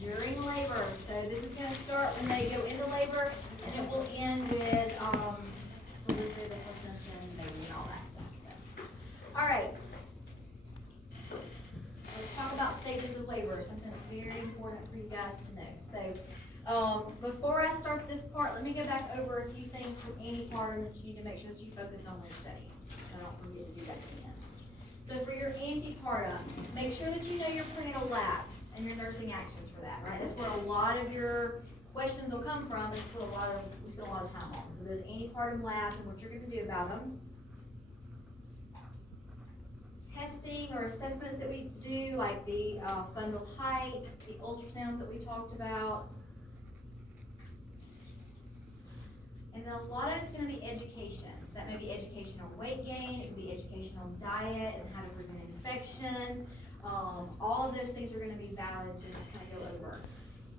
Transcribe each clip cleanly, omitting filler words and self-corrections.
during labor. So this is going to start when they go into labor, and it will end with delivery of the placenta and baby and all that stuff. So. All right. Let's talk about stages of labor, something that's very important for you guys to know. So before I start this part, let me go back over a few things from antepartum that you need to make sure that you focus on when you're studying. So don't forget to do that at the end. So for your antepartum, make sure that you know your prenatal labs and your nursing actions for that, right? That's where a lot of your questions will come from. That's what we spend a lot of time on. So those antepartum labs and what you're going to do about them. Testing or assessments that we do, like the fundal height, the ultrasounds that we talked about. And then a lot of it's going to be education. So that may be education on weight gain, it could be education on diet and how to prevent infection. All of those things are going to be valid to kind of go over.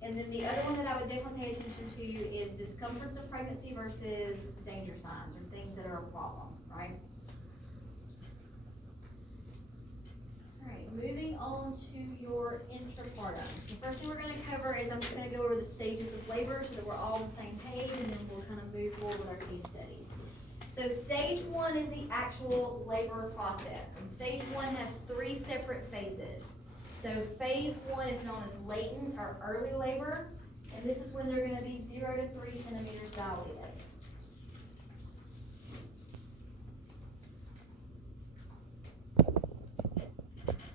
And then the other one that I would definitely pay attention to is discomforts of pregnancy versus danger signs or things that are a problem, right? Alright, moving on to your intrapartum. The first thing we're going to cover is I'm just going to go over the stages of labor so that we're all on the same page, and then we'll kind of move forward with our case studies. So stage 1 is the actual labor process, and stage 1 has 3 separate phases. So phase 1 is known as latent or early labor, and this is when they're going to be 0 to 3 centimeters dilated.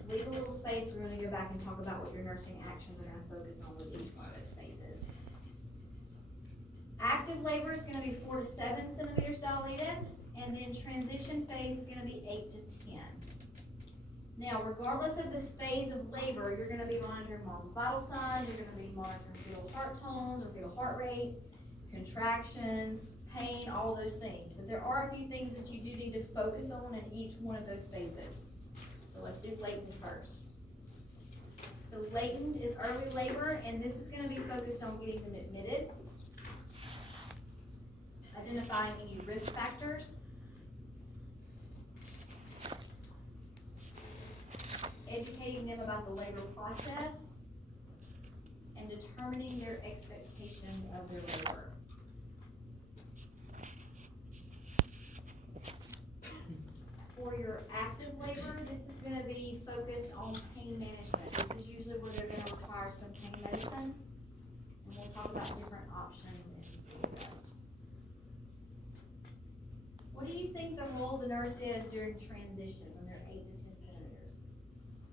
Leave a little space. We're going to go back and talk about what your nursing actions are going to focus on with each one of those phases. Active labor is going to be 4 to 7 centimeters dilated, and then transition phase is going to be 8 to 10. Now, regardless of this phase of labor, you're going to be monitoring mom's vital signs, you're going to be monitoring fetal heart tones or fetal heart rate, contractions, pain, all those things. But there are a few things that you do need to focus on in each one of those phases. So let's do latent first. So latent is early labor, and this is going to be focused on getting them admitted, identifying any risk factors, educating them about the labor process, and determining their expectations of their labor. For your active labor, this is going to be focused on pain management. This is usually where they're going to require some pain medicine, and we'll talk about different options in just a little bit. What do you think the role of the nurse is during transition when they're 8 to 10 centimeters?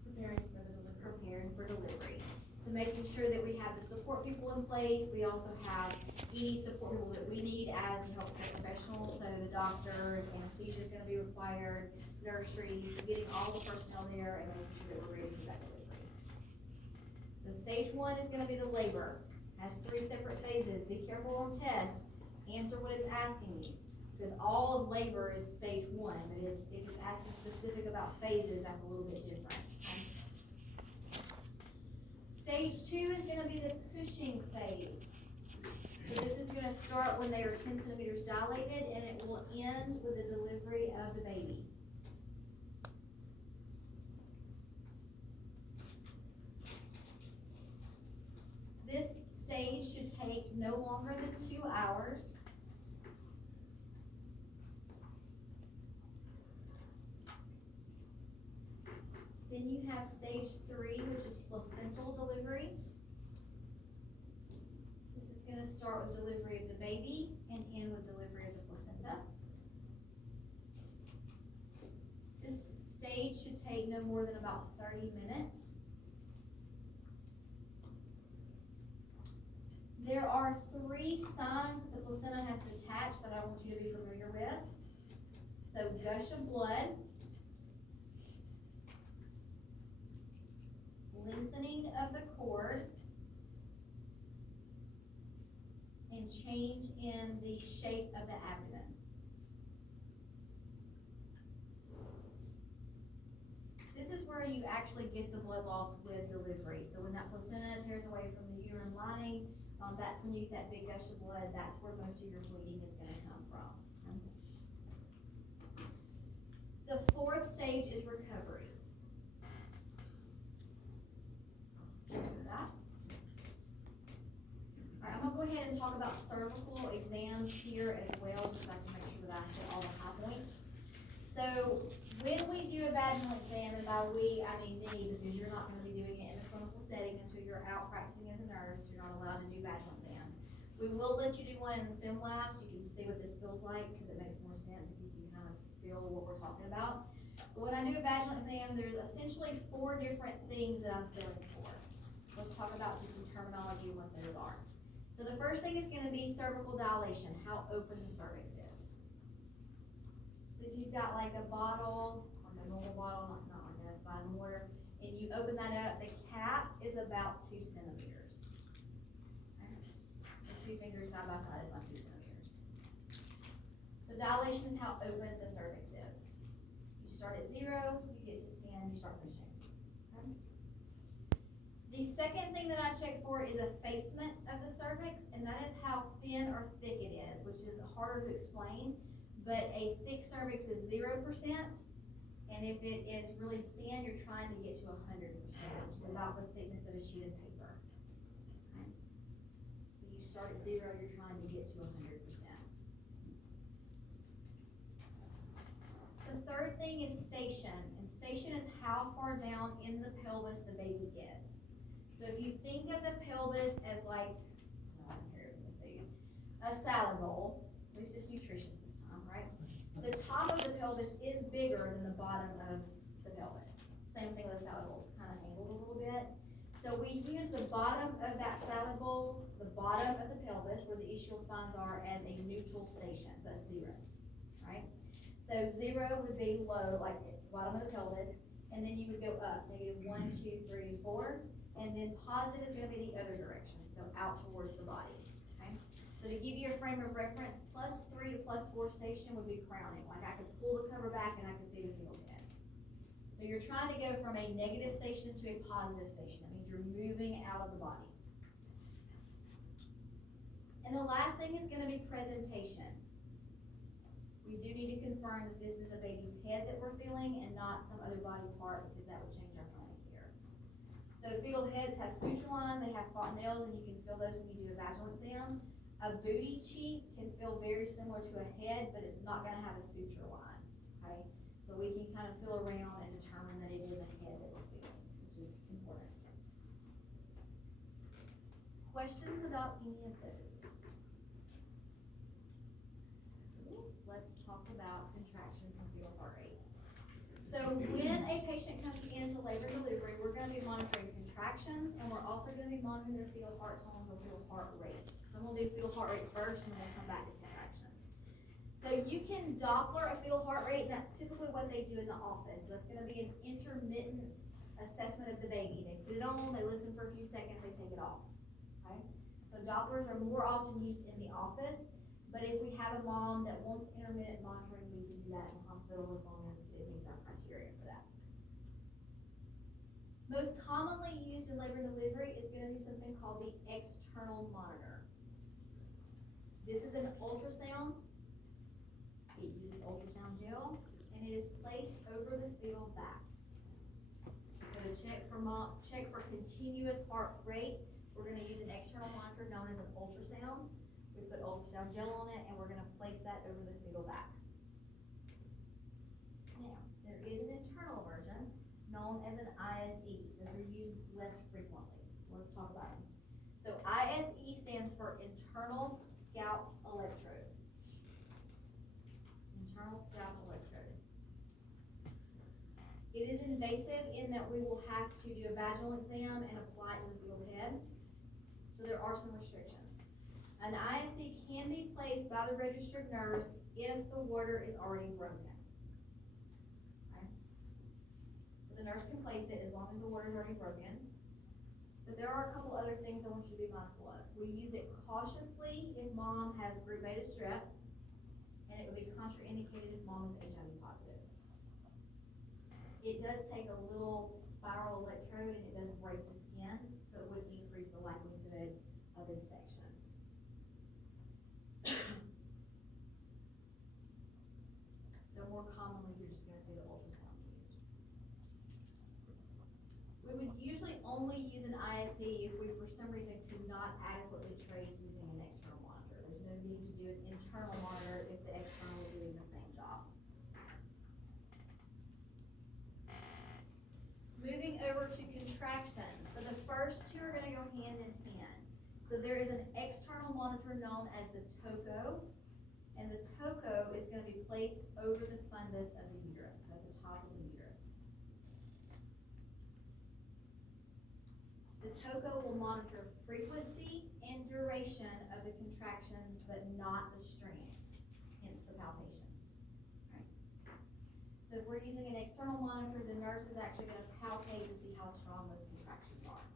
Preparing for delivery. So making sure that we have the support people in place. We also have any support people that we need as the healthcare professionals. So the doctor, anesthesia is going to be required, nurseries, getting all the personnel there and making sure that we're ready for that delivery. So stage 1 is going to be the labor. Has 3 separate phases. Be careful on tests. Answer what it's asking you. Because all of labor is stage 1, but if it's asking specific about phases, that's a little bit different. Stage 2 is going to be the pushing phase. So this is going to start when they are 10 centimeters dilated, and it will end with the delivery of the baby. This stage should take no longer than 2 hours. Then you have stage 3, which is placental delivery. This is going to start with delivery of the baby and end with delivery of the placenta. This stage should take no more than about 30 minutes. There are 3 signs that the placenta has detached that I want you to be familiar with. So gush of blood, lengthening of the cord, and change in the shape of the abdomen. This is where you actually get the blood loss with delivery. So when that placenta tears away from the uterine lining, that's when you get that big gush of blood. That's where most of your bleeding is going to come from. The 4th stage is recovery. That. ahead and talk about cervical exams here as well, just so I can make sure that I hit all the high points. So when we do a vaginal exam, and by we, I mean me, because you're not gonna be doing it in a clinical setting until you're out practicing as a nurse, you're not allowed to do vaginal exams. We will let you do one in the sim lab, so you can see what this feels like, because it makes more sense if you can kind of feel what we're talking about. But when I do a vaginal exam, there's essentially 4 different things that I'm feeling for. Let's talk about just some terminology and what those are. So the first thing is gonna be cervical dilation, how open the cervix is. So if you've got like a bottle, like a normal bottle, not like a fine water, and you open that up, the cap is about 2 centimeters. Okay. The 2 fingers side by side is about 2 centimeters. So dilation is how open the cervix is. You start at 0, you get to 10, you start pushing. Okay. The second thing that I check for is effacement of the cervix, and that is how thin or thick it is, which is harder to explain. But a thick cervix is 0%, and if it is really thin, you're trying to get to 100%, which is about the thickness of a sheet of paper. Okay. So you start at 0, you're trying to get to 100%. The third thing is station, and station is how far down in the pelvis the baby is. So if you think of the pelvis as like, a salad bowl, at least it's nutritious this time, right? The top of the pelvis is bigger than the bottom of the pelvis. Same thing with a salad bowl, kind of angled a little bit. So we use the bottom of that salad bowl, the bottom of the pelvis, where the ischial spines are, as a neutral station. So that's 0, right? So 0 would be low, like bottom of the pelvis, and then you would go up, -1, 2, 3, 4. And then positive is going to be the other direction, so out towards the body, okay? So to give you a frame of reference, +3 to +4 station would be crowning. Like I could pull the cover back and I could see the fetal head. So you're trying to go from a negative station to a positive station. That means you're moving out of the body. And the last thing is going to be presentation. We do need to confirm that this is a baby's head that we're feeling and not some other body part, because that would change our plan of care. So fetal heads have suture lines, they have fontanelles, and you can feel those when you do a vaginal exam. A booty cheek can feel very similar to a head, but it's not gonna have a suture line, okay? So we can kind of feel around and determine that it is a head that we're feeling, which is important. Questions about any of those? So let's talk about contractions and fetal heart rate. So when a patient comes into labor and delivery, we're going to be monitoring contractions, and we're also going to be monitoring their fetal heart tones or fetal heart rate. So I'm going to do fetal heart rate first, and then we'll come back to contractions. So you can Doppler a fetal heart rate, and that's typically what they do in the office. So that's going to be an intermittent assessment of the baby. They put it on, they listen for a few seconds, they take it off. Okay? So Dopplers are more often used in the office, but if we have a mom that wants intermittent monitoring, we can do that in the hospital as long as it meets our criteria for that. Most commonly used in labor and delivery is going to be something called the external monitor. This is an ultrasound. It uses ultrasound gel, and it is placed over the fetal back. So to check for continuous heart rate, we're going to use an external monitor known as an ultrasound. We put ultrasound gel on it, and we're going to place that over the fetal back. Now, there is an internal version known as an ISE. Those are used less frequently. Let's talk about them. So ISE stands for internal scalp electrode. Internal scalp electrode. It is invasive in that we will have to do a vaginal exam and apply it to the fetal head. So there are some restrictions. An ISE can be placed by the registered nurse if the water is already broken. Okay? So the nurse can place it as long as the water is already broken. But there are a couple other things I want you to be mindful of. We use it cautiously if mom has group beta strep, and it would be contraindicated if mom is HIV positive. It does take a little spiral electrode, and it does break the skin, so it would increase the likelihood of infection. So more commonly, you're just going to see the ultrasound used. We would usually only use an ISE if we, for some reason, could not adequately trace using an external monitor. There's no need to do an internal monitor if the external is doing the same job. Moving over to contractions. So the first two are gonna go hand in hand. So there is an external monitor known as the TOCO, and the TOCO is gonna be placed over the fundus of the uterus, at the top of the uterus. The TOCO will monitor frequency and duration of the contractions, but not the strength, hence the palpation. Right? So if we're using an external monitor, the nurse is actually gonna palpate to see how strong those contractions are.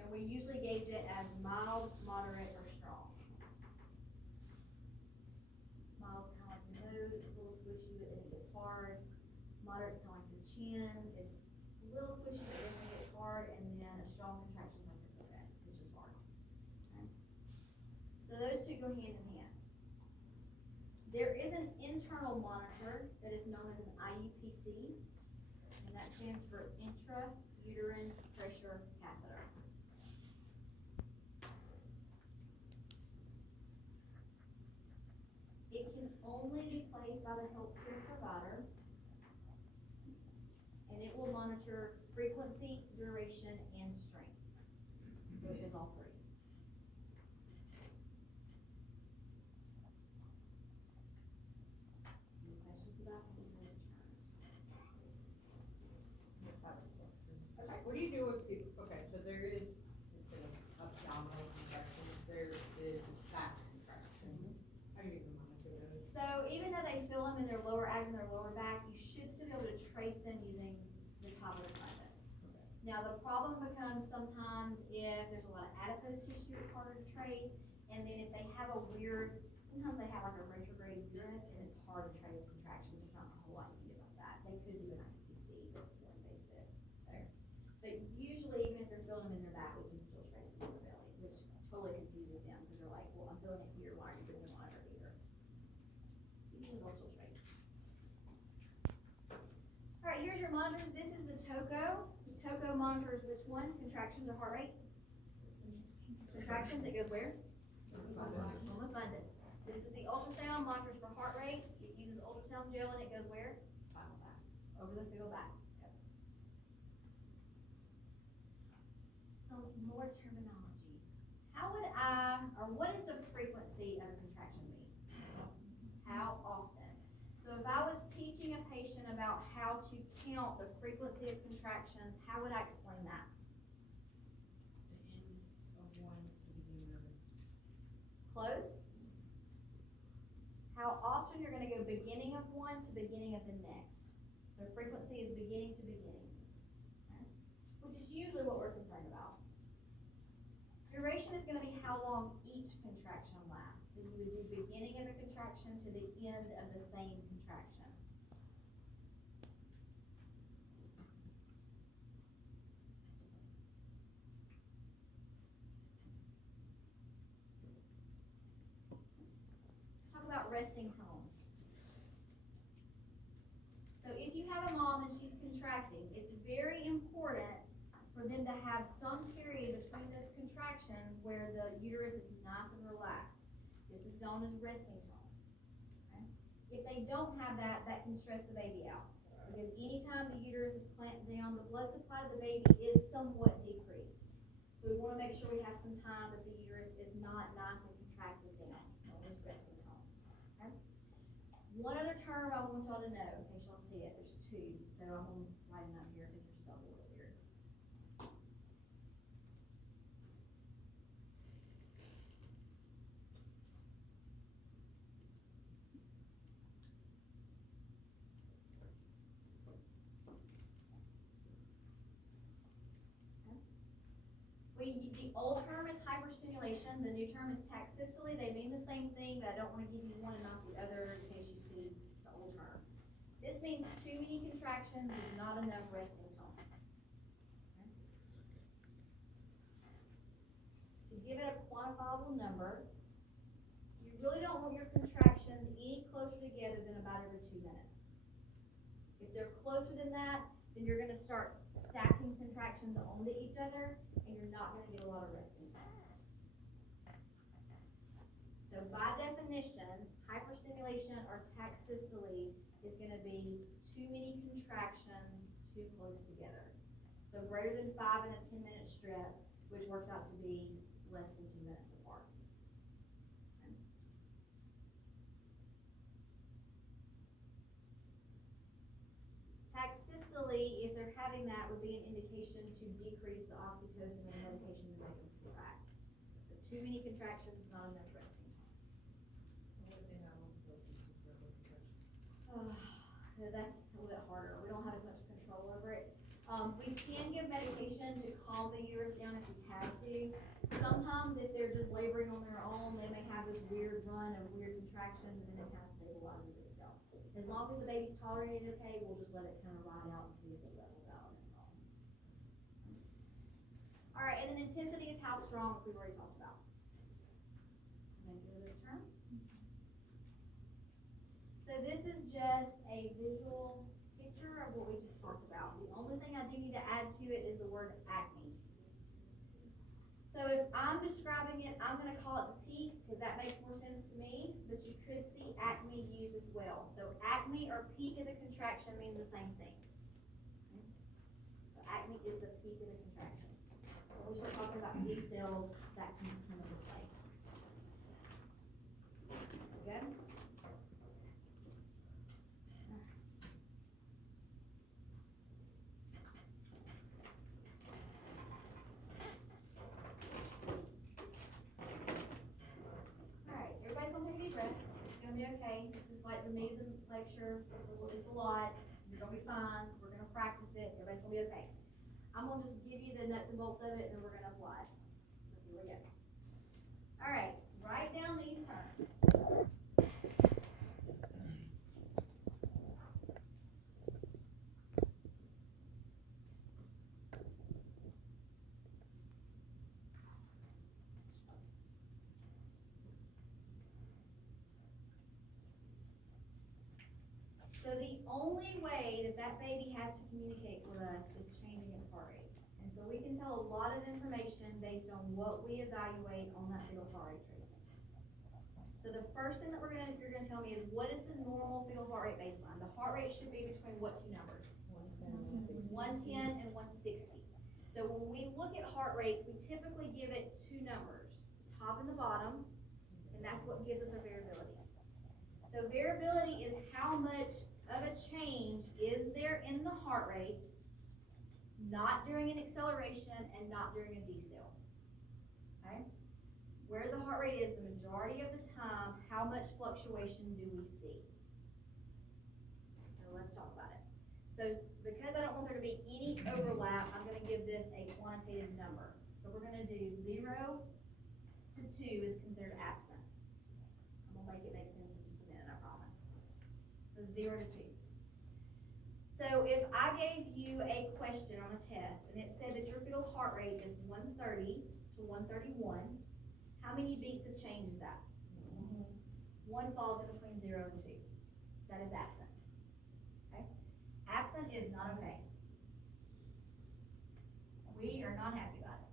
And we usually gauge it as mild, moderate, or strong. Mild, kind of like the nose, it's a little squishy, but then it gets hard. Moderate's kind of like the chin, it's a little squishy, but then it gets hard, and then a strong contraction like the forehead, it's just hard. Okay? So those two go hand in hand. There is an internal monitor that is known as an IUPC, and that stands for intrauterine pressure catheter. It can only be placed by the healthcare provider, and it will monitor frequency, duration, and strength. So it does all three. Any questions about any of those terms? Okay, what do you do with people, okay, so there is, instead of abdominal contractions, there is back contraction. How do you monitor those? So even though they feel them in their lower abdomen, their lower back, you should still be able to trace them using the top of the fundus. Okay. Now, the problem becomes sometimes if there's a lot of adipose tissue, it's harder to trace, and then if they have a weird, sometimes they have like a retrograde uterus, and it's hard to trace contractions. There's not a whole lot you can do about that. They could do an IPC, but it's more invasive. So, but usually, even if they're feeling them in their back, we can still trace them in the belly, which totally confuses them because they're like, well, I'm feeling it here. Why are you doing it on it here? Usually they'll still trace. All right, here's your monitors. This is the TOCO. The TOCO monitors which one? Contractions or heart rate? Contractions, it goes where? On the fundus. This is the ultrasound, monitors for heart rate. It uses ultrasound gel and it goes where? Final back. Over the fetal back. Yep. Some more terminology. How would I, or what is the frequency of a contraction be? How often? So if I was teaching a patient about how to count the frequency of contractions, how would I explain that? The end of one to the beginning of it. Close? How often you're gonna go beginning of one to beginning of the next. So frequency is beginning to beginning. Okay? Which is usually what we're concerned about. Duration is gonna be how long each contraction lasts. So you would do beginning of a contraction to the end of the same contraction. Let's talk about resting tone. So if you have a mom and she's contracting, it's very important for them to have some period between those contractions where the uterus is nice and relaxed. This is known as resting tone. Okay? If they don't have that, that can stress the baby out. Because anytime the uterus is clamped down, the blood supply to the baby is somewhat decreased. So we want to make sure we have some time that the uterus is not nice and contracted down, known as resting tone. Okay? One other term I want y'all to know, in case y'all see it, there's two, so I'm going to write them up here because they're spelled a little weird. The old term is hyperstimulation, the new term is taxistole. They mean the same thing, but I don't want to give you one and not the other in case you see the old term. This means too many contractions with not enough resting tone. Okay. To give it a quantifiable number, you really don't want your contractions any closer together than about every 2 minutes. If they're closer than that, then you're going to start stacking contractions onto each other, and you're not gonna get a lot of resting time. So by definition, hyperstimulation or tachysystole is gonna be too many contractions too close together. So greater than 5 in a 10-minute strip, which works out to be less than 2 minutes apart. Tachysystole, if they're having that, would be an indication to decrease the oxytocin and medication to make them contract. So too many contractions, not enough resting time. That's a little bit harder. We don't have as much control over it. We can give medication to calm the uterus down if we had to. Sometimes if they're just laboring on their own, they may have this weird run of weird contractions and then it kind of stabilizes itself. As long as the baby's tolerating it okay, we'll just let it kind of ride out and see if it levels out on its own. Alright, and then intensity is how strong, we've already talked about. Make it those terms. So this is just a visual picture of what we just talked about. The only thing I do need to add to it is the word acne. So if I'm describing it, I'm gonna call it the peak, because that makes more sense to me, but you could see acme used as well. So acme or peak of the contraction mean the same thing. Okay? So acme is the peak of the contraction. When we start talking about decels, that can come into play. Okay? Okay, this is like the meat of the lecture, it's a lot, you're gonna be fine, we're gonna practice it, everybody's gonna be okay. I'm gonna just give you the nuts and bolts of it, and then we're gonna apply it. So here we go. Alright, write down these terms. So the only way that that baby has to communicate with us is changing its heart rate. And so we can tell a lot of information based on what we evaluate on that fetal heart rate tracing. So the first thing that you're gonna tell me is, what is the normal fetal heart rate baseline? The heart rate should be between what two numbers? 110 and 160. So when we look at heart rates, we typically give it two numbers, top and the bottom, and that's what gives us our variability. So variability is how much of a change is there in the heart rate, not during an acceleration and not during a decel. Okay? Where the heart rate is the majority of the time, how much fluctuation do we see? So let's talk about it. So because I don't want there to be any overlap, I'm going to give this a quantitative number. So we're going to do 0 to 2 is considered absent. I'm going to make it make sense in just a minute, I promise. So 0 to 2. So if I gave you a question on a test and it said that your fetal heart rate is 130 to 131, how many beats of change is that? One falls in between 0 and 2. That is absent. Okay? Absent is not okay. We are not happy about it.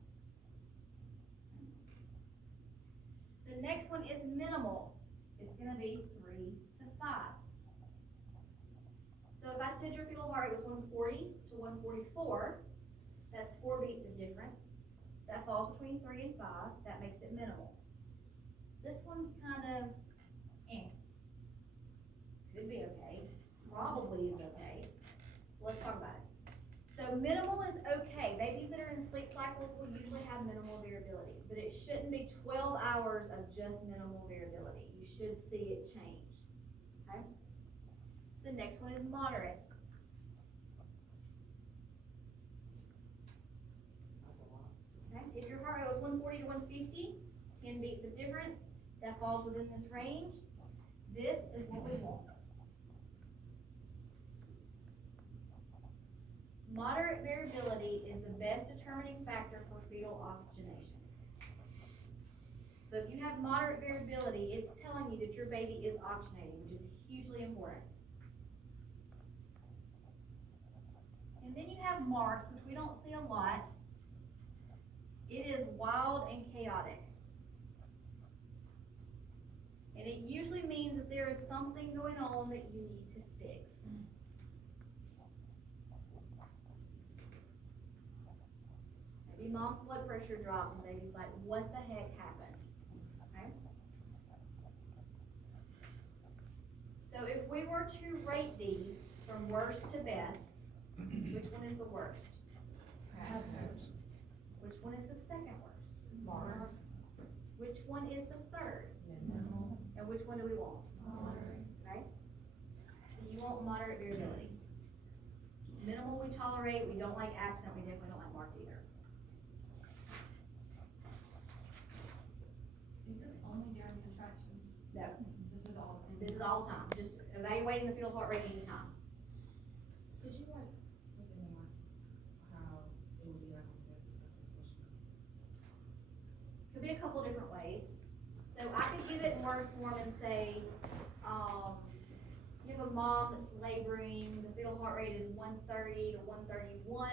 The next one is minimal. It's going to be 3 to 5. So if I said your fetal heart rate was 140 to 144, that's 4 beats of difference. That falls between 3 and 5. That makes it minimal. This one's kind of, could be okay. Probably is okay. Let's talk about it. So minimal is okay. Babies that are in sleep cycles will usually have minimal variability, but it shouldn't be 12 hours of just minimal variability. You should see it change. Okay? The next one is moderate. Okay? If your heart rate was 140 to 150, 10 beats of difference, that falls within this range. This is what we want. Moderate variability is the best determining factor for fetal oxygenation. So if you have moderate variability, it's telling you that your baby is oxygenating, which is hugely important. And then you have marked, which we don't see a lot. It is wild and chaotic. And it usually means that there is something going on that you need to fix. Maybe mom's blood pressure dropped and baby's like, what the heck happened? Okay? So if we were to rate these from worst to best, which one is the worst? Which one is the second worst? Moderate. Which one is the third? Minimal. And which one do we want? Moderate. Okay? So you want moderate variability. Minimal we tolerate, we don't like absent, we definitely don't like marked either. Is this only during contractions? No, This is all. this is all the time, just evaluating the fetal heart rate anytime. Could you like, look at me like, how it would be like on this versus Could be a couple different ways. So I could give it in word form and say, you have a mom that's laboring, the fetal heart rate is 130 to 131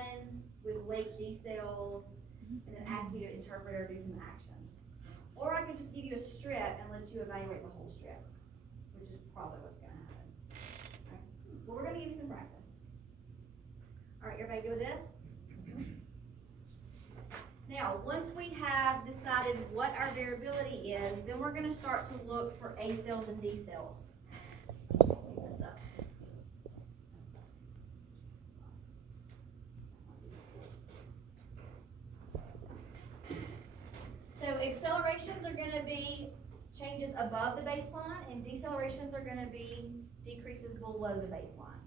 with late decels, and then ask you to interpret or do some actions. Or I could just give you a strip and let you evaluate the whole strip, which is probably what's gonna happen. Okay? Well, we're gonna give you some practice. All right, everybody good with this? Now, once we have decided what our variability is, then we're gonna start to look for A cells and D cells. Leave this up. So accelerations are gonna be changes above the baseline, and decelerations are gonna be decreases below the baseline.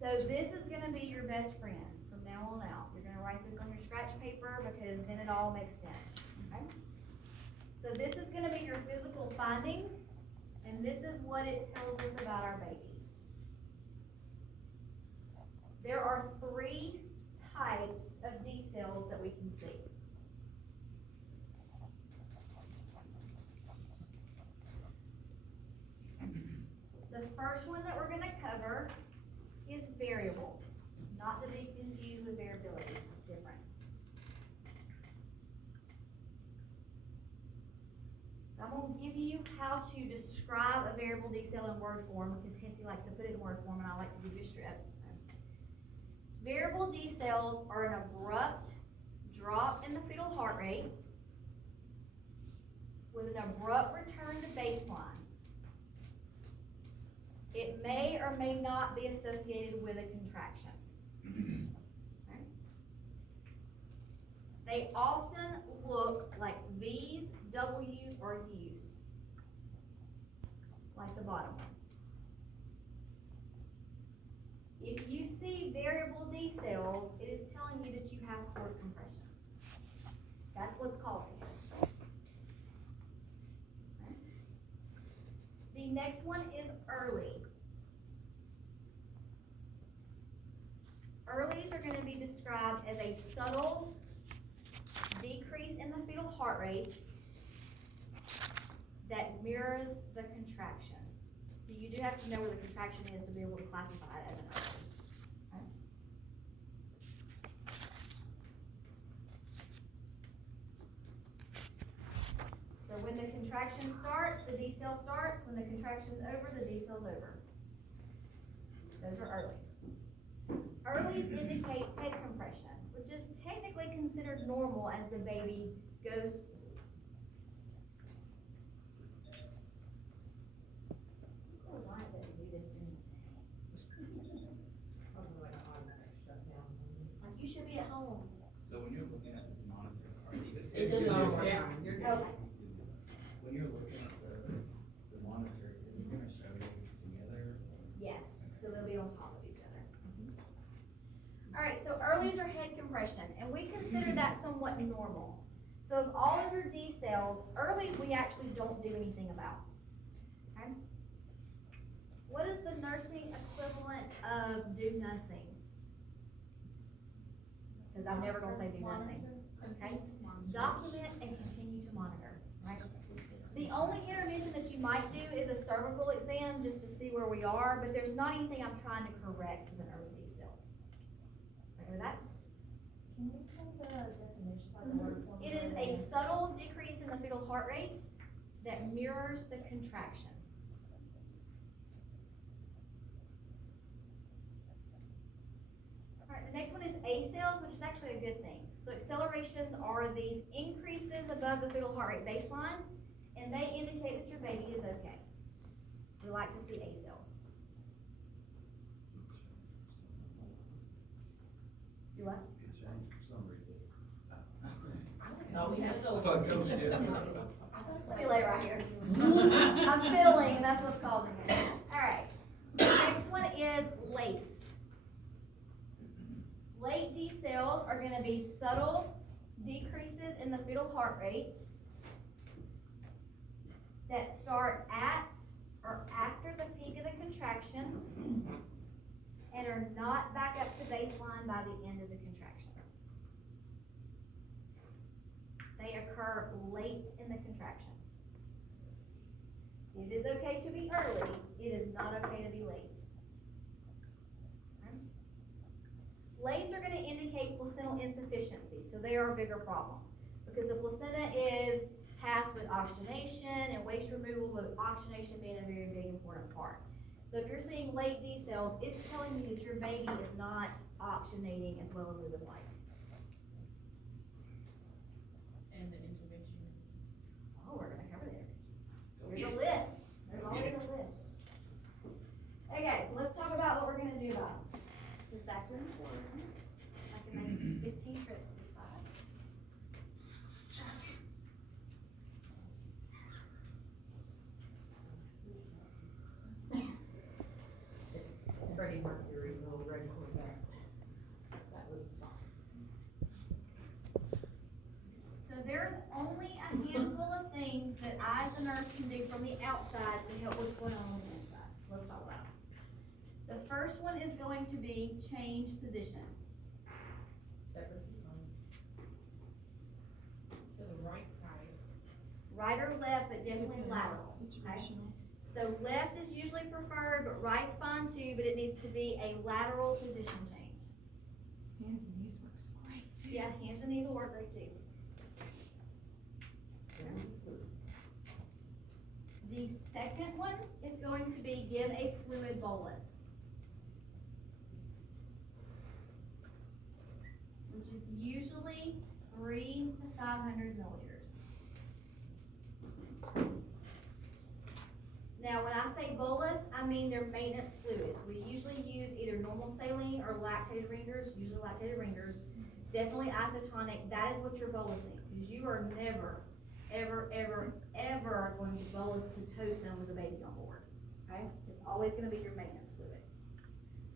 So this is gonna be your best friend from now on out. You're gonna write this on your scratch paper because then it all makes sense, okay? So this is gonna be your physical finding, and this is what it tells us about our baby. There are 3 types of D cells that we can see. The first one that we're gonna cover is variables, not to be confused with variability, it's different. So I'm gonna give you how to describe a variable D cell in word form, because Casey likes to put it in word form and I like to give you a strip. Variable D cells are an abrupt drop in the fetal heart rate with an abrupt return to baseline. It may or may not be associated with a contraction. Okay? They often look like V's, W's, or U's, like the bottom one. If you see variable D cells, it is telling you that you have cord compression. That's what's causing it. Okay? The next one is early. Earlies are going to be described as a subtle decrease in the fetal heart rate that mirrors the contraction. So you do have to know where the contraction is to be able to classify it as an early. Okay? So when the contraction starts, the D cell starts. When the contraction's over, the D cell's over. Those are early. Earlies indicate head compression, which is technically considered normal as the baby goes. Oh, why did it do this to me? Probably like an automatic shutdown. Like, you should be at home. So when you're looking at this monitor, are these? It does it all the Yeah, time. you're good. Okay. When you're looking at the monitor, is it gonna show these together? Yes, so they'll be on top of each other. Alright, so earlies are head compression, and we consider that somewhat normal. So of all of your D cells, earlies we actually don't do anything about. Okay? What is the nursing equivalent of do nothing? Because I'm never gonna say do nothing. Okay? Document and continue to monitor, right? The only intervention that you might do is a cervical exam just to see where we are, but there's not anything I'm trying to correct with an early D cell. with that? Can you say the definition, like the word for me? It is a subtle decrease in the fetal heart rate that mirrors the contraction. Alright, the next one is A cells, which is actually a good thing. So accelerations are these increases above the fetal heart rate baseline, and they indicate that your baby is okay. We like to see A cells. Do what? It changed for some reason. That's all we had to Oh, go. Coach did. Let me lay right here. I'm fiddling, and that's what's causing it. Alright, the next one is late. Late D cells are gonna be subtle decreases in the fetal heart rate that start at or after the peak of the contraction and are not back up to baseline by the end of the contraction. They occur late in the contraction. It is okay to be early, it is not okay to be late. Lates are gonna indicate placental insufficiency, so they are a bigger problem. Because the placenta is tasked with oxygenation and waste removal, with oxygenation being a very big important part. So if you're seeing late D cells, it's telling you that your baby is not oxygenating as well as we would like. And the intervention. Oh, we're gonna cover the interventions. There's a list, there's always a list. Okay, so let's talk about what we're gonna do about them. Because that's important. I can make 15 trips to this side. Freddie Mercury, little red Corvette. That was the song. So there's only a handful of things that I as a nurse can do from the outside to help what's going on the inside. Let's talk about it. The first one is going to be change position. Separate. To the right side. Right or left, but definitely lateral. Okay? So left is usually preferred, but right's fine too, but it needs to be a lateral position change. Hands and knees works great too. Yeah, hands and knees will work great too. The second one is going to be give a fluid bolus, which is usually 300 to 500 milliliters. Now, when I say bolus, I mean their maintenance fluids. We usually use either normal saline or lactated ringers, usually lactated ringers, definitely isotonic. That is what you're bolusing, because you are never, ever, ever, ever going to bolus Pitocin with a baby on board, okay? It's always gonna be your maintenance fluid.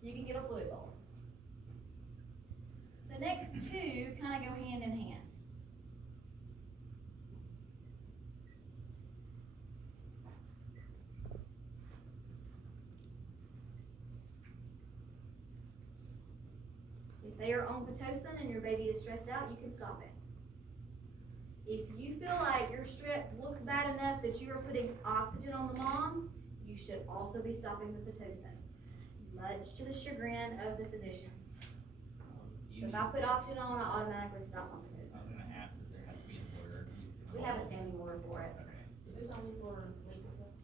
So you can give a fluid bolus. The next two kind of go hand in hand. If they are on Pitocin and your baby is stressed out, you can stop it. If you feel like your strep looks bad enough that you are putting oxygen on the mom, you should also be stopping the Pitocin, much to the chagrin of the physicians. So if I put oxygen on, I automatically stop on I was Pitocin. gonna ask, does there have to be an order? We have a standing order for it. Okay. Is this only for late stuff?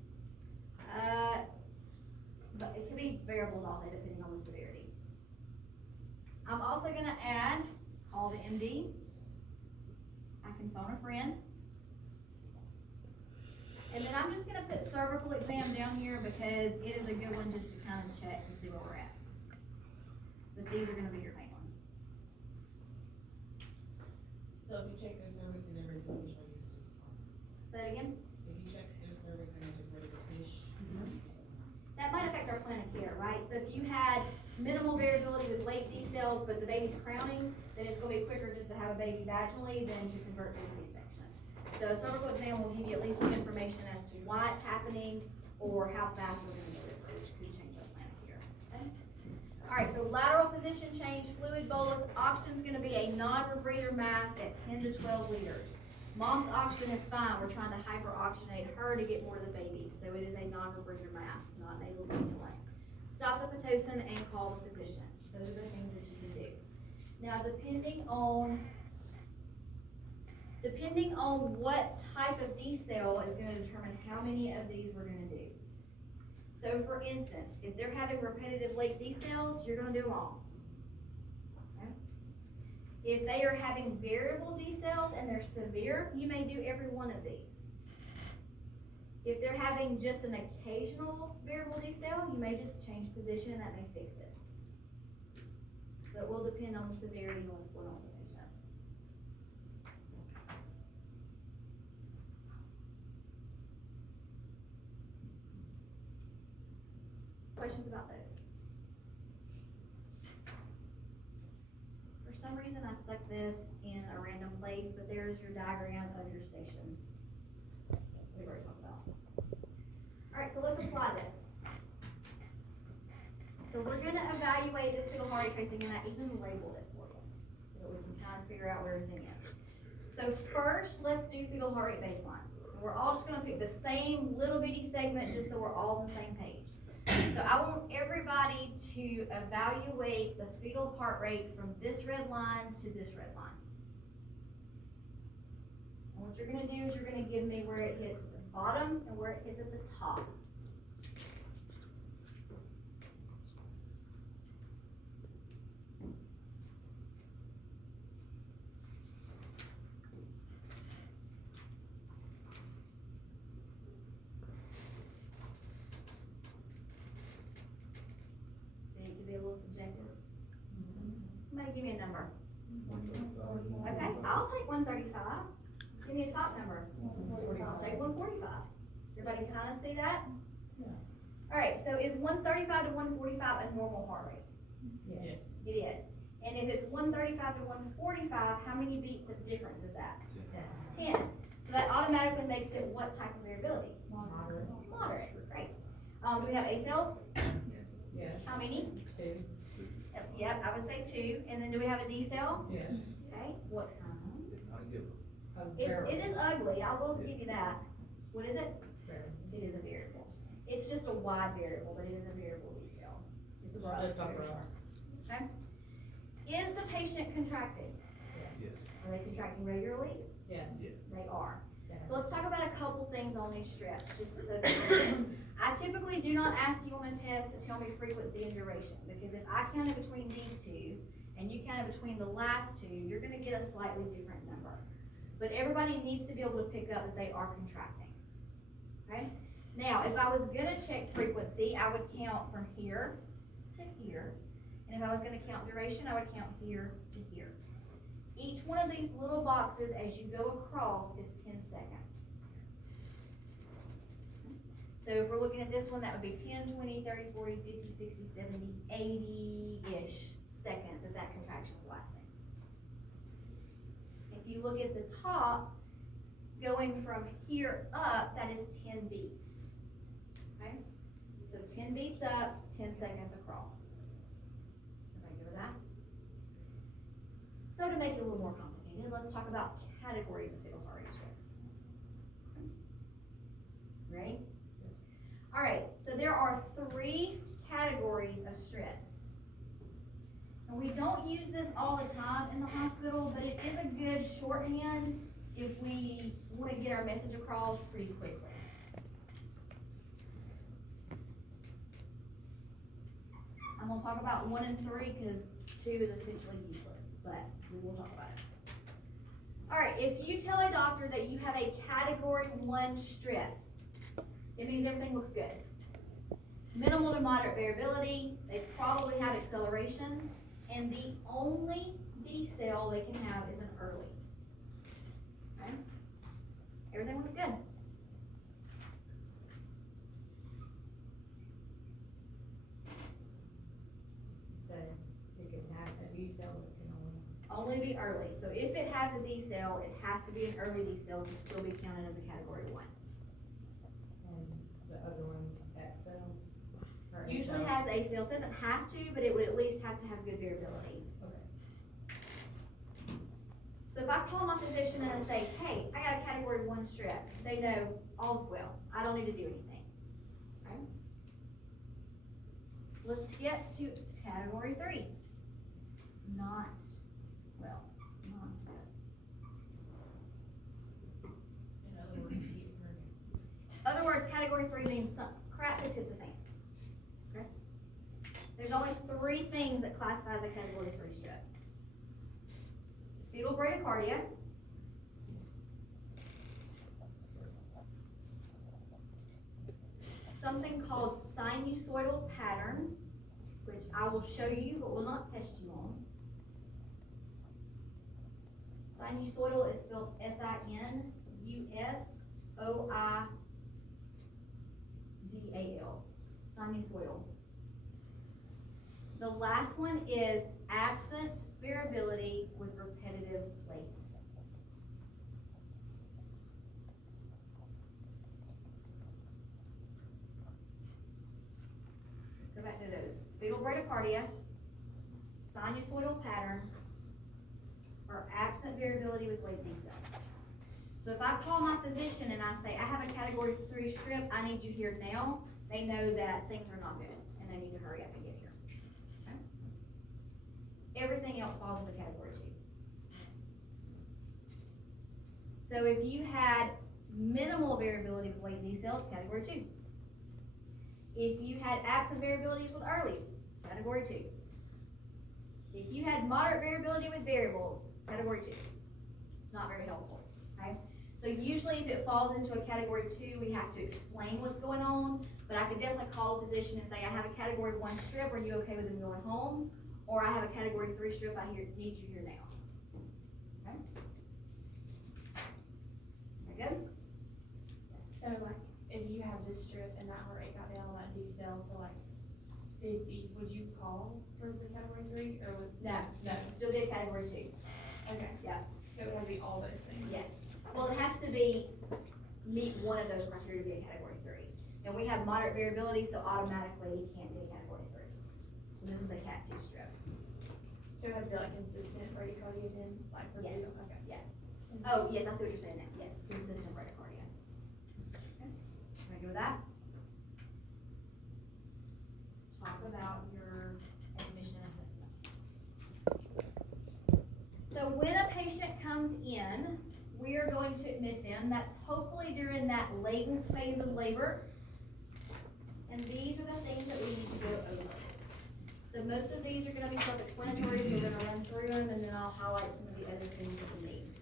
But it could be variables also depending on the severity. I'm also gonna add, call the MD. I can phone a friend. And then I'm just gonna put cervical exam down here because it is a good one just to kind of check and see where we're at. But these are gonna be your main ones. So if you check their cervix and they're ready to fish, are you just, Say it again. if you check their cervix and they're just ready to fish? That might affect our plan of care, right? So if you had minimal variability with late D cells, but the baby's crowning, then it's gonna be quicker just to have a baby vaginally than to convert to a C-section. So a cervical exam will give you at least some information as to why it's happening or how fast we're gonna deliver, which could change our plan of care. Okay? All right, so lateral position change, fluid bolus, oxygen's gonna be a non-rebreather mask at 10 to 12 liters. Mom's oxygen is fine, we're trying to hyperoxygenate her to get more to the baby, so it is a non-rebreather mask, not nasal cannula. Stop the Pitocin and call the physician. Those are the things that you can do. Now, depending on what type of decel is gonna determine how many of these we're gonna do. So for instance, if they're having repetitive late decels, you're gonna do them all. Okay? If they are having variable decels and they're severe, you may do every one of these. If they're having just an occasional variable decel, you may just change position and that may fix it. So it will depend on the severity and what's going on with the patient. Questions about those? For some reason, I stuck this in a random place, but there's your diagram of your stations. We've already talked about. Alright, so let's apply this. So we're gonna evaluate this fetal heart rate tracing, and I even labeled it for you, so that we can kind of figure out where everything is. So first, let's do fetal heart rate baseline. And we're all just gonna pick the same little bitty segment, just so we're all on the same page. So I want everybody to evaluate the fetal heart rate from this red line to this red line. And what you're gonna do is you're gonna give me where it hits at the bottom and where it hits at the top. See, it can be a little subjective. Somebody give me a number. Okay, I'll take 135. Give me a top number. I'll take 145. Everybody kind of see that? Yeah. Alright, so is 135 to 145 a normal heart rate? Yes. It is. And if it's 135 to 145, how many beats of difference is that? 10. So that automatically makes it what type of variability? Moderate. Moderate, great. Do we have A cells? Yes. How many? 2. Yep, I would say 2. And then do we have a D cell? Yes. Okay, what kind? A It variable. is ugly, I'll both give you that. What is it? Variable. It is a variable. It's just a wide variable, but it is a variable D cell. It's a broad Let's talk variable. about Okay. Is the patient contracting? Yes. Are they contracting regularly? Yes. They are. Yes. So let's talk about a couple things on these strips, just so that I typically do not ask you on a test to tell me frequency and duration, because if I counted between these two, and you counted between the last two, you're gonna get a slightly different number. But everybody needs to be able to pick up that they are contracting, okay? Now, if I was gonna check frequency, I would count from here to here, and if I was gonna count duration, I would count here to here. Each one of these little boxes as you go across is 10 seconds. So if we're looking at this one, that would be 10, 20, 30, 40, 50, 60, 70, 80-ish seconds if that contraction is lasting. If you look at the top, going from here up, that is 10 beats. Okay? So 10 beats up, 10 seconds across. Everybody good with that? So to make it a little more complicated, let's talk about categories of fetal heart rate strips. Ready? Alright, so there are 3 categories of strips. And we don't use this all the time in the hospital, but it is a good shorthand if we want to get our message across pretty quickly. I'm going to talk about 1 and 3 because 2 is essentially useless, but we will talk about it. Alright, if you tell a doctor that you have a category 1 strip, it means everything looks good. Minimal to moderate variability, they probably have accelerations, and the only D cell they can have is an early. Okay? Everything looks good. So it can have a D cell, but it can only. Only be early. So if it has a D cell, it has to be an early D cell to still be counted as a category 1. And the other one's X cell. or A Usually cell. has A cells, doesn't have to, but it would at least have to have good variability. Okay. So if I call my physician and I say, hey, I got a category 1 strep, they know all's well. I don't need to do anything. Okay? Let's get to category 3. Not category 3 means some crap has hit the fan. Okay? There's only 3 things that classify as a category 3 strip. Fetal bradycardia, something called sinusoidal pattern, which I will show you but will not test you on. Sinusoidal is spelled S-I-N-U-S-O-I-D-A-L. Sinusoidal. The last one is absent variability with repetitive plates. Let's go back to those. Fetal bradycardia, sinusoidal pattern, or absent variability with late D cells. So if I call my physician and I say, I have a category 3 strip, I need you here now, they know that things are not good and they need to hurry up and get here. Okay? Everything else falls into category 2. So if you had minimal variability with late D cells, category 2. If you had absent variabilities with earlies, category 2. If you had moderate variability with variables, category 2. It's not very helpful, okay? So usually if it falls into a category 2, we have to explain what's going on, but I could definitely call a physician and say, I have a category 1 strip, are you okay with them going home? Or I have a category 3 strip, need you here now. Okay? Is that good? So like, if you have this strip and that heart rate got down on that D cell to like 50, would you call for the category 3 or would? No, it'd still be a category 2. Okay. Yeah. So it would be all those things? Yes. Well, it has to meet one of those criteria to be a category 3. And we have moderate variability, so automatically it can't be a category 3. So this is a cat 2 strip. So it would be like consistent bradycardia then, like for Yes. fetal? Okay. Yeah. Oh, yes, I see what you're saying now. Yes, consistent bradycardia. Okay. Can I go with that? Let's talk about your admission assessment. So when a patient comes in, we are going to admit them. That's hopefully during that latent phase of labor. And these are the things that we need to go over. So most of these are gonna be self-explanatory, so we're gonna run through them and then I'll highlight some of the other things that we need.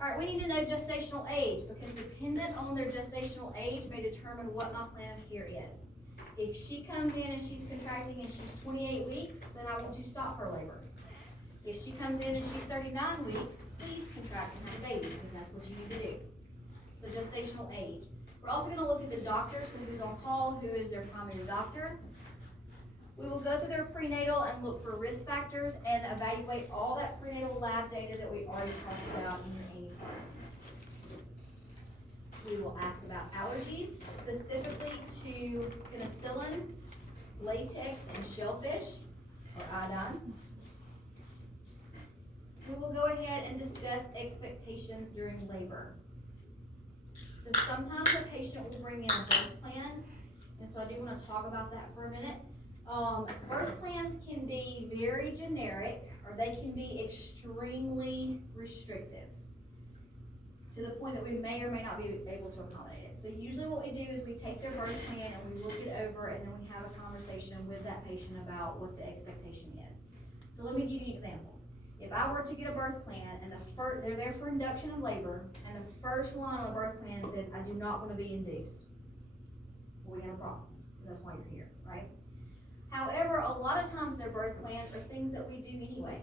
All right, we need to know gestational age, because dependent on their gestational age may determine what my plan of care is. If she comes in and she's contracting and she's 28 weeks, then I want to stop her labor. If she comes in and she's 39 weeks, please contract and have a baby, because that's what you need to do. So gestational age. We're also gonna look at the doctor, so who's on call, who is their primary doctor. We will go through their prenatal and look for risk factors and evaluate all that prenatal lab data that we already talked about in your AIM card. We will ask about allergies, specifically to penicillin, latex, and shellfish, or iodine. We will go ahead and discuss expectations during labor. So sometimes a patient will bring in a birth plan, and so I do want to talk about that for a minute. Birth plans can be very generic, or they can be extremely restrictive, to the point that we may or may not be able to accommodate it. So usually what we do is we take their birth plan and we look it over, and then we have a conversation with that patient about what the expectation is. So let me give you an example. If I were to get a birth plan and they're there for induction of labor, and the first line on the birth plan says, I do not want to be induced, well, we have a problem, because that's why you're here, right? However, a lot of times their birth plans are things that we do anyway.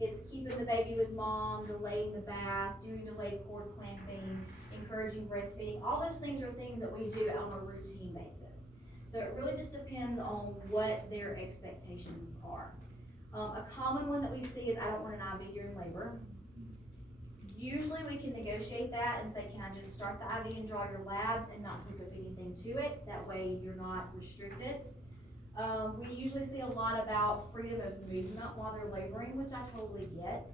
It's keeping the baby with mom, delaying the bath, doing delayed cord clamping, encouraging breastfeeding. All those things are things that we do on a routine basis. So it really just depends on what their expectations are. A common one that we see is, I don't want an IV during labor. Usually we can negotiate that and say, can I just start the IV and draw your labs and not hook up anything to it? That way you're not restricted. We usually see a lot about freedom of movement while they're laboring, which I totally get,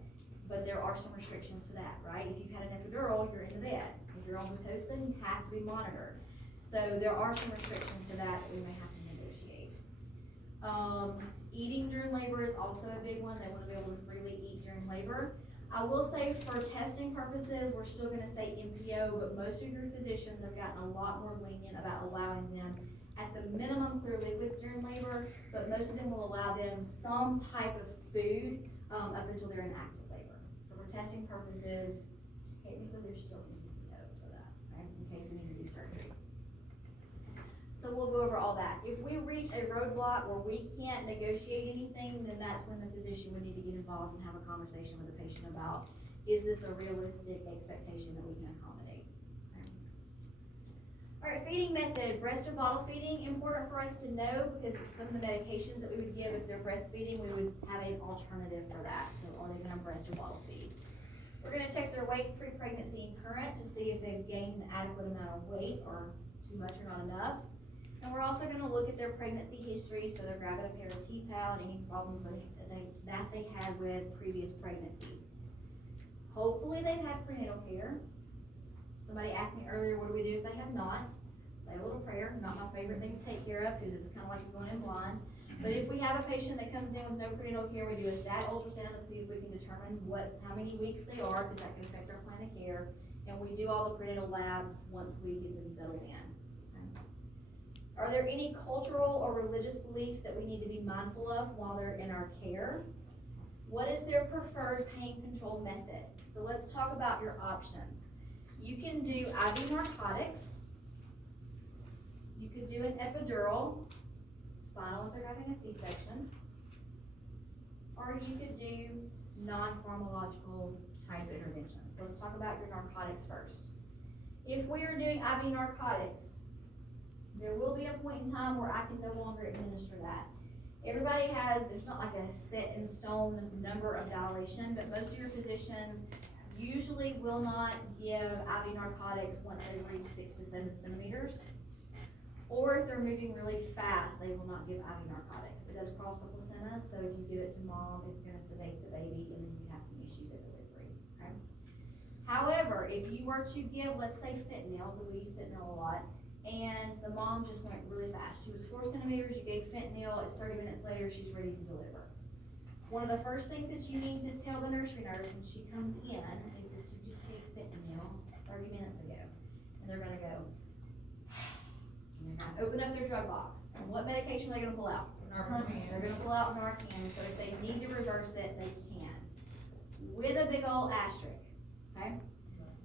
but there are some restrictions to that, right? If you've had an epidural, you're in the bed. If you're on Pitocin, you have to be monitored. So there are some restrictions to that we may have to negotiate. Eating during labor is also a big one. They want to be able to freely eat during labor. I will say for testing purposes, we're still gonna say MPO, but most of your physicians have gotten a lot more lenient about allowing them at the minimum clear liquids during labor, but most of them will allow them some type of food, up until they're in active labor. So for testing purposes, technically they're still in MPO for that, right, in case we need to do surgery. So we'll go over all that. If we reach a roadblock where we can't negotiate anything, then that's when the physician would need to get involved and have a conversation with the patient about, is this a realistic expectation that we can accommodate? Okay. All right, feeding method, breast or bottle feeding, important for us to know because some of the medications that we would give if they're breastfeeding, we would have an alternative for that. So are they gonna breast or bottle feed? We're gonna check their weight pre-pregnancy and current to see if they've gained an adequate amount of weight or too much or not enough. And we're also gonna look at their pregnancy history, so they're grabbing a pair of T-PAL and any problems that they had with previous pregnancies. Hopefully they've had prenatal care. Somebody asked me earlier, what do we do if they have not? Say a little prayer, not my favorite thing to take care of, because it's kinda like going in blind. But if we have a patient that comes in with no prenatal care, we do a stat ultrasound to see if we can determine how many weeks they are, because that can affect our plan of care. And we do all the prenatal labs once we get them settled in. Are there any cultural or religious beliefs that we need to be mindful of while they're in our care? What is their preferred pain control method? So let's talk about your options. You can do IV narcotics. You could do an epidural, spinal if they're having a C-section. Or you could do non-pharmacological type interventions. So let's talk about your narcotics first. If we are doing IV narcotics, there will be a point in time where I can no longer administer that. Everybody there's not like a set in stone number of dilation, but most of your physicians usually will not give IV narcotics once they reach 6 to 7 centimeters. Or if they're moving really fast, they will not give IV narcotics. It does cross the placenta, so if you give it to mom, it's gonna sedate the baby and then you have some issues at delivery, okay? However, if you were to give, let's say fentanyl, because we use fentanyl a lot, and the mom just went really fast. She was 4 centimeters, you gave fentanyl, it's 30 minutes later, she's ready to deliver. One of the first things that you need to tell the nursery nurse when she comes in is that you just take fentanyl 30 minutes ago. And they're gonna go, and they're gonna open up their drug box. And what medication are they gonna pull out? Narcan. They're gonna pull out Narcan, so if they need to reverse it, they can. With a big old asterisk, okay?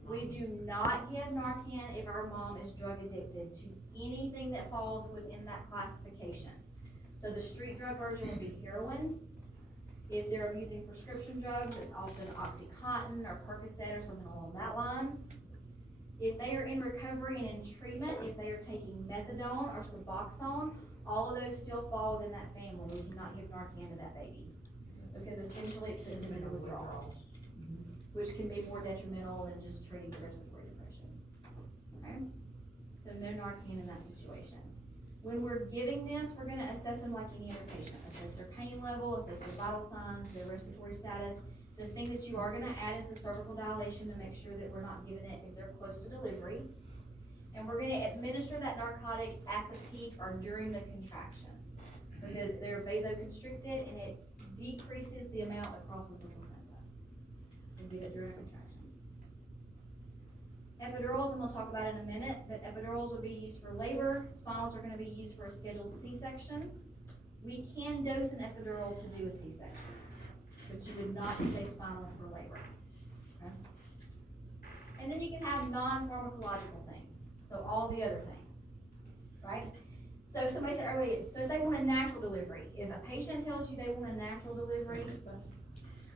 We do not give Narcan if our mom is drug addicted to anything that falls within that classification. So the street drug version would be heroin. If they're abusing prescription drugs, it's often OxyContin or Percocet or something along that lines. If they are in recovery and in treatment, if they are taking methadone or Suboxone, all of those still fall within that family. We do not give Narcan to that baby, because essentially it puts them into withdrawals, which can be more detrimental than just treating the respiratory depression, okay? So no Narcan in that situation. When we're giving this, we're gonna assess them like any other patient. Assess their pain level, assess their vital signs, their respiratory status. The thing that you are gonna add is the cervical dilation to make sure that we're not giving it if they're close to delivery. And we're gonna administer that narcotic at the peak or during the contraction, because they're vasoconstricted and it decreases the amount that crosses the placenta. So give it during contraction. Epidurals, and we'll talk about in a minute, but epidurals will be used for labor. Spinals are gonna be used for a scheduled C-section. We can dose an epidural to do a C-section, but you would not use a spinal for labor, okay? And then you can have non-pharmacological things, so all the other things, right? So somebody said earlier, so if they want a natural delivery, if a patient tells you they want a natural delivery,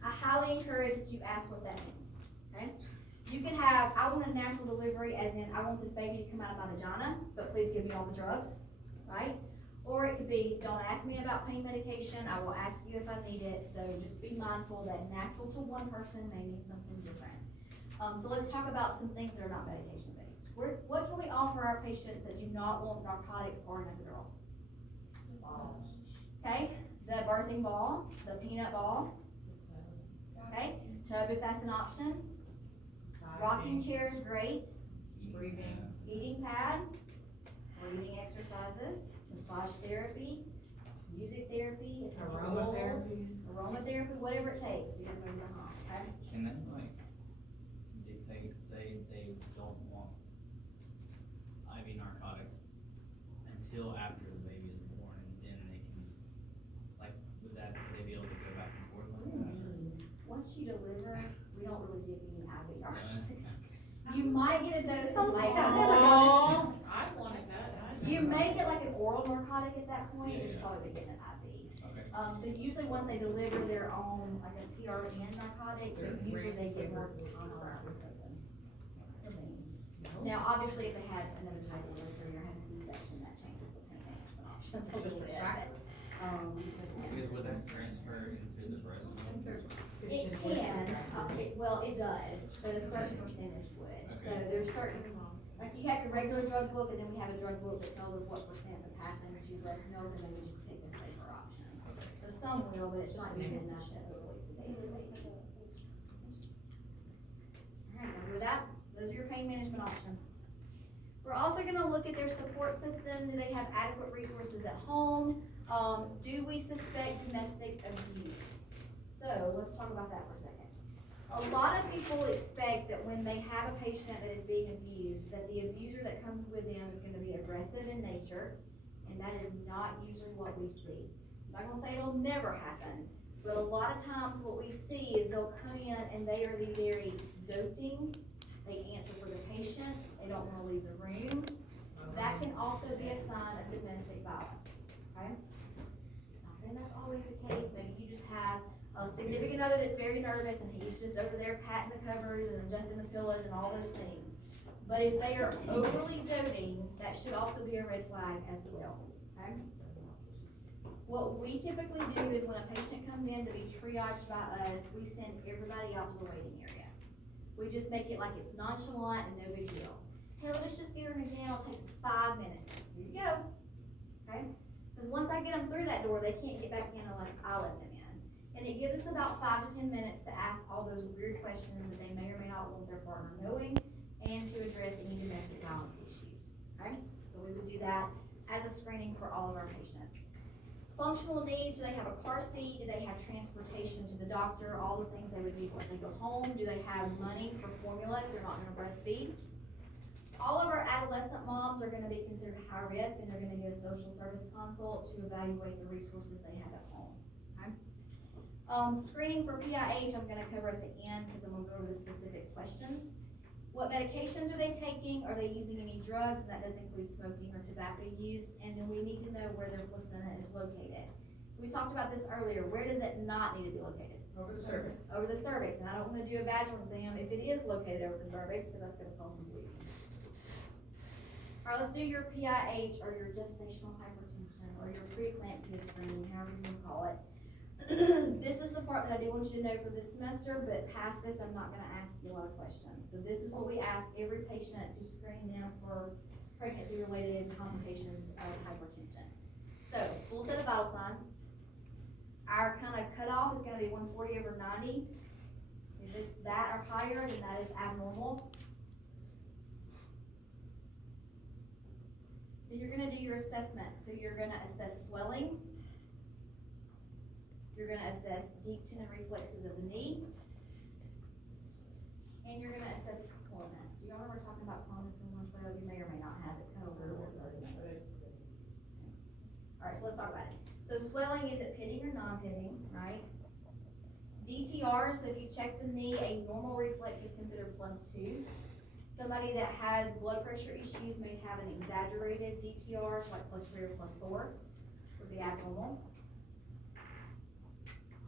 I highly encourage that you ask what that means, okay? You can have, I want a natural delivery, as in, I want this baby to come out of my vagina, but please give me all the drugs, right? Or it could be, don't ask me about pain medication, I will ask you if I need it, so just be mindful that natural to one person may mean something different. So let's talk about some things that are not medication based. What can we offer our patients that do not want narcotics or an epidural? Okay, the birthing ball, the peanut ball, okay, tub if that's an option. Rocking chair is great. Breathing. Eating pad, breathing exercises, massage therapy, music therapy, essential oils, Aromatherapy. aromatherapy, whatever it takes to get rid of the hump, okay? Can they like dictate, say they don't want IV narcotics until after the baby is born and then they can, like, would that, would they be able to go back and forth like that? Once you deliver, we don't really give any IV narcotics. Yeah. You might get a dose of like, Oh, I wanted that. you may get like an oral narcotic at that point, Yeah, it's yeah. probably getting an IV. Okay. So usually once they deliver their own, like a PRN narcotic, then usually they get more tolerant with it. Now, obviously, if they had another type of delivery or had a C-section, that changes the pain management options a little bit, but, Would that transfer into the breast milk? it can, well, it does, but a certain percentage would. So Okay. there's certain, like you have your regular drug book, and then we have a drug book that tells us what percent would pass into breast milk, and then we just pick the safer option. So some will, but it's not usually enough to overly sedate the baby. Alright, with that, those are your pain management options. We're also gonna look at their support system. Do they have adequate resources at home? Do we suspect domestic abuse? So, let's talk about that for a second. A lot of people expect that when they have a patient that is being abused, that the abuser that comes with them is gonna be aggressive in nature, and that is not usually what we see. I'm not gonna say it'll never happen, but a lot of times what we see is they'll come in and they are very doting. They answer for the patient, they don't wanna leave the room. That can also be a sign of domestic violence, okay? Not saying that's always the case, maybe you just have a significant other that's very nervous and he's just over there patting the covers and adjusting the pillows and all those things. But if they are overly doting, that should also be a red flag as well, okay? What we typically do is when a patient comes in to be triaged by us, we send everybody out to the waiting area. We just make it like it's nonchalant and no big deal. Hey, let's just get her in again, it'll take us 5 minutes. Here you go, okay? Because once I get them through that door, they can't get back in unless I let them in. And it gives us about 5 to 10 minutes to ask all those weird questions that they may or may not want their partner knowing, and to address any domestic violence issues, okay? So we would do that as a screening for all of our patients. Functional needs, do they have a car seat? Do they have transportation to the doctor? All the things they would need once they go home. Do they have money for formula if they're not gonna breastfeed? All of our adolescent moms are gonna be considered high risk, and they're gonna get a social service consult to evaluate the resources they have at home, okay? Screening for PIH, I'm gonna cover at the end, because I'm gonna go over the specific questions. What medications are they taking? Are they using any drugs? And that does include smoking or tobacco use. And then we need to know where their placenta is located. So we talked about this earlier. Where does it not need to be located? Over the cervix. Over the cervix. And I don't wanna do a vaginal exam if it is located over the cervix, because that's gonna cause some bleeding. Alright, let's do your PIH or your gestational hypertension or your preeclampsia screening, however you wanna call it. This is the part that I do want you to know for this semester, but past this, I'm not gonna ask you a lot of questions. So this is what we ask every patient to screen them for pregnancy-related complications of hypertension. So, full set of vital signs. Our kind of cutoff is gonna be 140/90. If it's that or higher, then that is abnormal. Then you're gonna do your assessment. So you're gonna assess swelling. You're gonna assess deep tendon reflexes of the knee. And you're gonna assess clonus. Do y'all remember talking about clonus in one twelve? You may or may not have, it's kind of a weird assessment. Alright, so let's talk about it. So swelling, is it pitting or non-pitting, right? DTR, so if you check the knee, a normal reflex is considered +2. Somebody that has blood pressure issues may have an exaggerated DTR, so like +3 or +4 would be abnormal.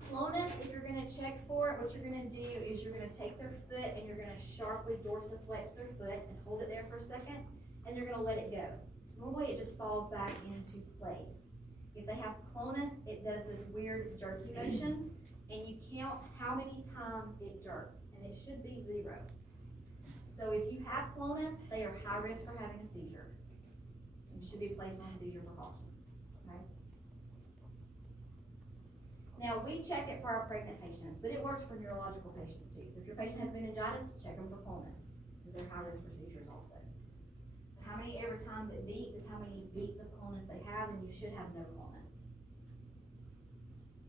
Clonus, if you're gonna check for it, what you're gonna do is you're gonna take their foot and you're gonna sharply dorsiflex their foot and hold it there for a second, and you're gonna let it go. Normally it just falls back into place. If they have clonus, it does this weird jerky motion, and you count how many times it jerks, and it should be 0. So if you have clonus, they are high risk for having a seizure. You should be placed on seizure precautions, okay? Now, we check it for our pregnant patients, but it works for neurological patients too. So if your patient has meningitis, check them for clonus, because they're high risk for seizures also. So how many every times it beats is how many beats of clonus they have, and you should have no clonus.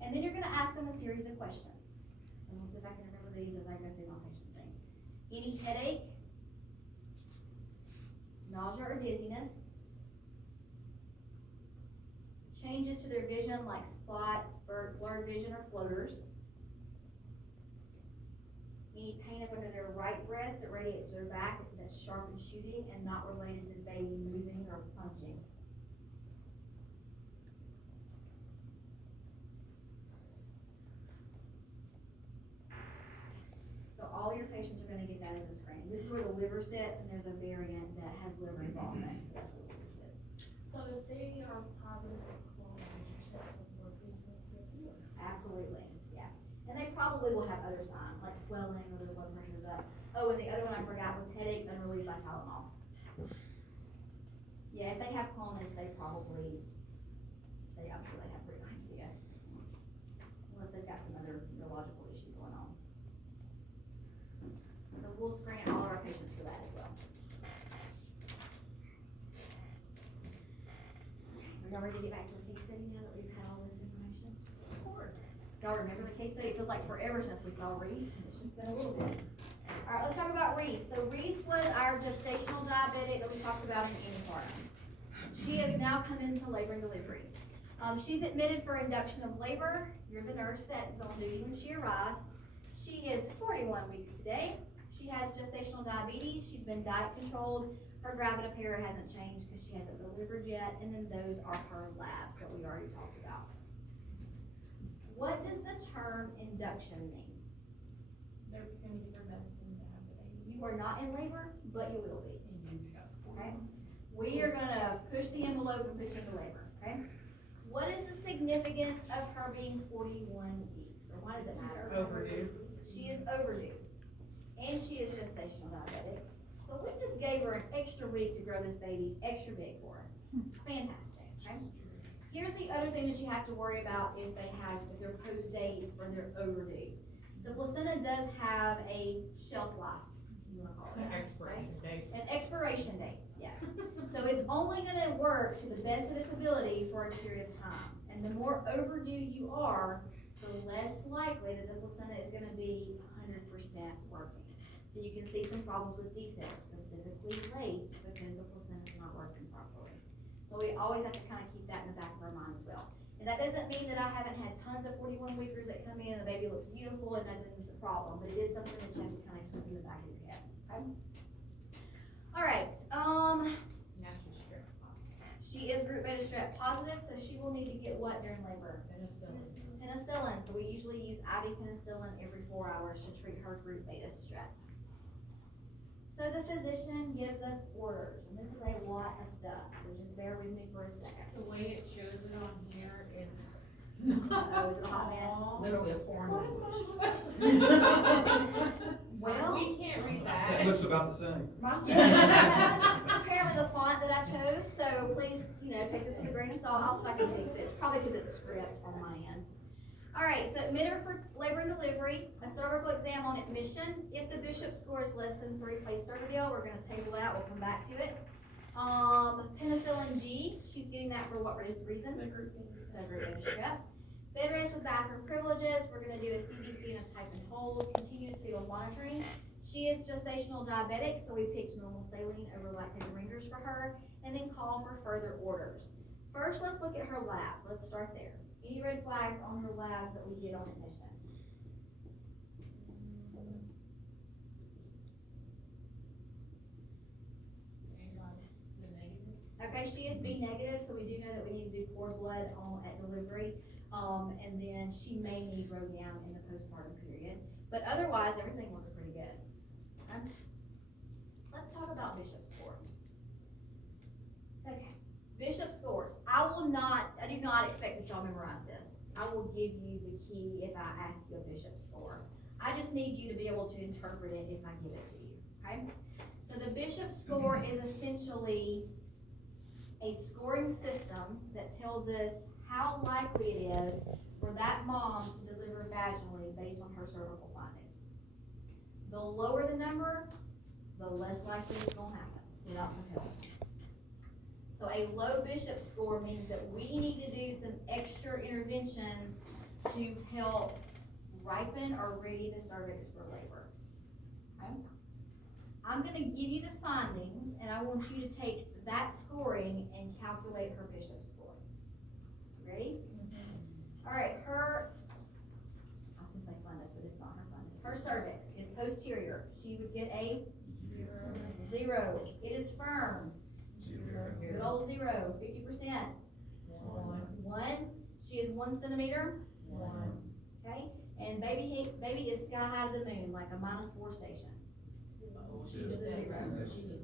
And then you're gonna ask them a series of questions. And we'll see if I can remember these as I go through my patient thing. Any headache, nausea or dizziness, changes to their vision like spots, blurred vision or floaters, any pain up under their right breast that radiates to their back that's sharp and shooting and not related to baby moving or punching. So all your patients are gonna get that as a screen. This is where the liver sits, and there's a variant that has liver involvement, so that's where the liver sits. So if they are positive for Crohn's, they should check for preeclampsia too, or? Absolutely, yeah. And they probably will have other signs, like swelling or their blood pressure's up. Oh, and the other one I forgot was headache unrelieved by Tylenol. Yeah, if they have Crohn's, I'm sure they have preeclampsia. Unless they've got some other neurological issue going on. So we'll screen all of our patients for that as well. Are y'all ready to get back to the case study now that we've had all this information? Of course. Y'all remember the case study? It feels like forever since we saw Reese. It's just been a little bit. All right, let's talk about Reese. So Reese was our gestational diabetic that we talked about in Intrapartum. She has now come into labor and delivery. She's admitted for induction of labor. You're the nurse that's on duty when she arrives. She is 41 weeks today. She has gestational diabetes. She's been diet controlled. Her gravidipara hasn't changed because she hasn't delivered yet. And then those are her labs that we already talked about. What does the term induction mean? They're gonna give her medicine to have the baby. You are not in labor, but you will be. And you got Okay? We are gonna push the envelope and put you into labor, okay? What is the significance of her being 41 weeks, or why does it matter? Overdue. She is overdue, and she is gestational diabetic, so we just gave her an extra week to grow this baby extra big for us. It's fantastic, okay? Here's the other thing that you have to worry about if they're post dates or they're overdue. The placenta does have a shelf life, if you wanna call it that, right? Expiration date. An expiration date, yes. So it's only gonna work to the best of its ability for a period of time. And the more overdue you are, the less likely that the placenta is gonna be 100% working. So you can see some problems with D-cells, specifically late, because the placenta's not working properly. So we always have to kind of keep that in the back of our mind as well. And that doesn't mean that I haven't had tons of 41-weekers that come in and the baby looks beautiful and nothing's a problem, but it is something that you have to kind of keep in the back of your head, okay? All right, Now she's stressed. she is group beta strep positive, so she will need to get what during labor? Penicillin, so we usually use IV penicillin every 4 hours to treat her group beta strep. So the physician gives us orders, and this is a lot of stuff, so just bear with me for a second. The way it shows it on here is. Oh, is it a hot mess? Literally a foreign language. Well, We can't read It that. looks about the same. it's apparently the font that I chose, so please, take this with a grain of salt. I'll see if I can fix it. It's probably because it's script on my end. All right, so admit her for labor and delivery, a cervical exam on admission. If the Bishop score is less than 3, place Cervivil. We're gonna table that, we'll come back to it. Penicillin G, she's getting that for what reason? The group is. The group beta strep. Bed rest with bathroom privileges, we're gonna do a CBC and a type and hold, continuous fetal monitoring. She is gestational diabetic, so we picked normal saline over lactated ringers for her, and then call for further orders. First, let's look at her labs, let's start there. Any red flags on her labs that we did on admission? Okay, she is B negative, so we do know that we need to do cord blood at delivery, and then she may need Rogaine in the postpartum period. But otherwise, everything looks pretty good. Okay. Let's talk about Bishop score. Okay, Bishop scores. I do not expect that y'all memorize this. I will give you the key if I ask you a Bishop score. I just need you to be able to interpret it if I give it to you, okay? So the Bishop score is essentially a scoring system that tells us how likely it is for that mom to deliver vaginally based on her cervical findings. The lower the number, the less likely it's gonna happen without some help. So a low Bishop score means that we need to do some extra interventions to help ripen or ready the cervix for labor. Okay? I'm gonna give you the findings, and I want you to take that scoring and calculate her Bishop score. Ready? All right, I was gonna say fundus, but it's not her fundus. Her cervix is posterior. She would get a 0. It is firm. Good old 0, 50%. 1. She is 1 centimeter. Okay, and baby is sky high to the moon, like a -4 station. She needs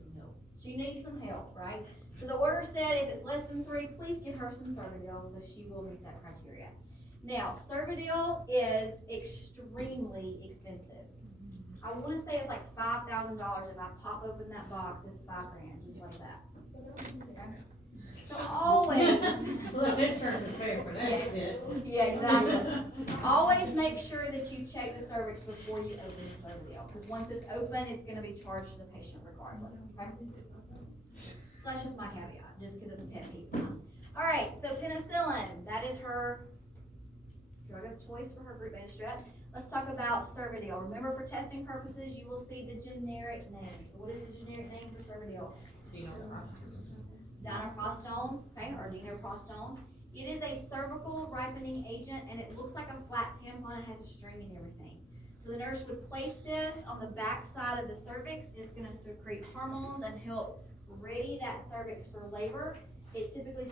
some help. She needs some help, right? So the order said if it's less than 3, please give her some Cervidil, so she will meet that criteria. Now, Cervidil is extremely expensive. I wanna say it's like $5,000. If I pop open that box, it's $5,000, just like that. So always, Plus insurance is paying for that shit. yeah, exactly. Always make sure that you check the cervix before you open the Cervidil, because once it's open, it's gonna be charged to the patient regardless, okay? So that's just my caveat, just because it's a pet peeve. All right, so penicillin, that is her drug of choice for her group beta strep. Let's talk about Cervidil. Remember, for testing purposes, you will see the generic name. So what is the generic name for Cervidil? Dinoprostone, okay, or dinoprostone. It is a cervical ripening agent, and it looks like a flat tampon. It has a string and everything. So the nurse would place this on the back side of the cervix. It's gonna secrete hormones and help ready that cervix for labor. It typically